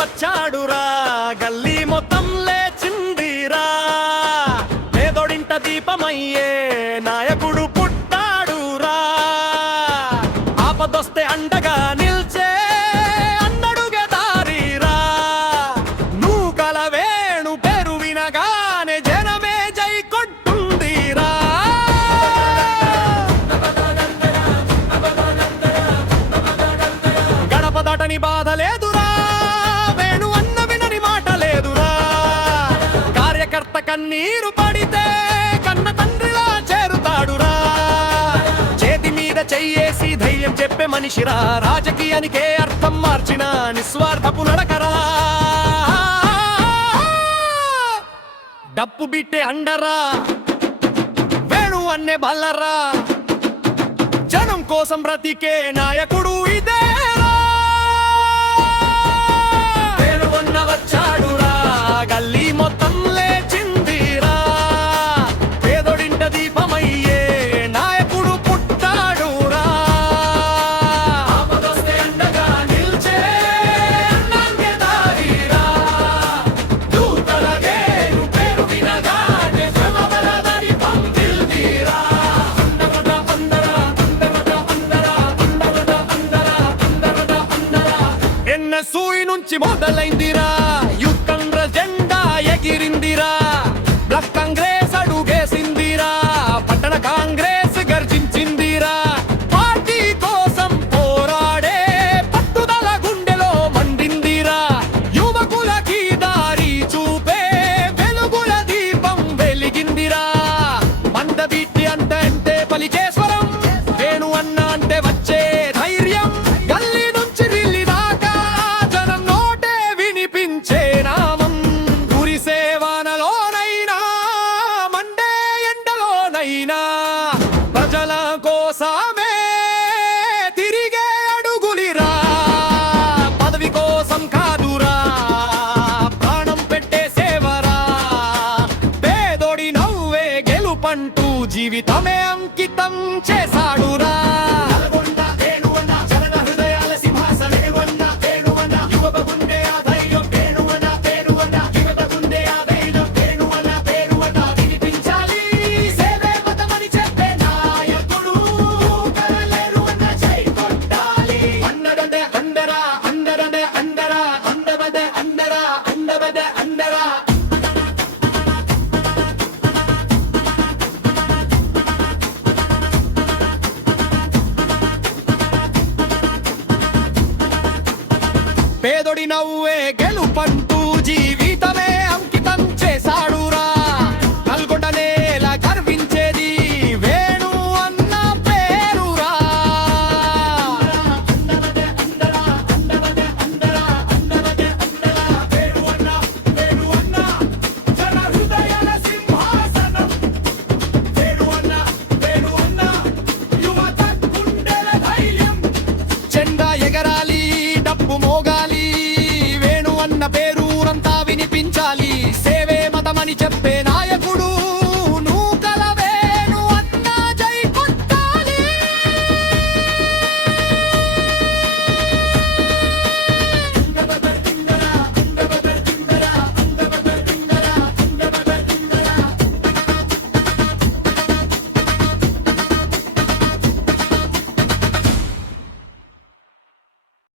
వచ్చాడురా, గల్లీ మొత్తం లేచిందిరా. పేదోడింట దీపమయ్యే నాయకుడు పుట్టాడురా. ఆపదొస్తే అండగా నిల్చే అన్నడుగే దారిరా. నువ్వు కల వేణు పేరు వినగానే జనమే జై కొట్టుందిరా. గడప దాటని బాధ లేదురా, వేణు అన్న వినని మాట లేదురా. కార్యకర్త కన్నీరు పడితే కన్న తండ్రిలా చేరుతాడురా. చేతి మీద చెయ్యేసి ధైర్యం చెప్పే మనిషిరా. రాజకీయానికే అర్థం మార్చిన నిస్వార్థపు నడకరా. డప్పు బిట్టే అండరా, వేణు అన్నే బల్లరా. జనం కోసం బ్రతికే నాయకుడు ఇదేరా. వేణు అన్న వచ్చాడురా, గల్లీ మొత్తం లేచిందిరా. పేదోడింట దీపమయ్యే నాయకుడు పుట్టాడురా. ఆపదొస్తే అండగా నిల్చే అన్నాన్నే దారిరా. దూతల గేరు పేరు వినగానే జనబలదని పందిల్దిరా. అందరద అందరా అందరద అందరా అందరద అందరా అందరద అందరా. ఎన్ఎస్యూఐ నుంచి మొదలైందిరా, యూత్ కాంగ్రెస్ జెండా ఎగిరిందిరా. బ్లాక్ కాంగ్రెస్ అడుగేసిందిరా, పట్టణ కాంగ్రెస్ గర్జించిందిరా. పార్టీ కోసం పోరాడే పట్టుదల గుండెలో మండిందిరా. యువకులకి దారి చూపే వెలుగుల దీపం వెలిగిందిరా. మందబిట్టి అంటే పలికేశ్వరం, వేణు అన్న అంటే వచ్చే ధైర్యం. గల్లీ నుంచి ఢిల్లీ దాకా జనం నోటే వినిపించే నామం. కురిసే వానలోనైనా మండే ఎండలోనైనా ప్రజల కోసమే తిరిగే అడుగులిరా. పదవి కోసం కాదురా, ప్రాణం పెట్టే సేవరా. పేదోడి నవ్వే గెలుపంటూ జీవితమే అంకితం చేశాడురా. నల్గొండ వేణువన్న, జనన హృదయాల సింహాసన వేణువన్న, వేణువన్న. యువత గుండె ఆ ధైర్యం వేణువన్న, వేణువన్న. యువత గుండె ఆ ధైర్యం వేణువన్న, వేణువన్న. వినిపించాలి సేవే మతమని చెప్పే నాయకుడు. కరలేరు అన్న జై కొట్టాలి. అందరదే అందరా అందరదే అందరా అందబదే అందరా అందబదే అందరా. పేదోడి నవ్వు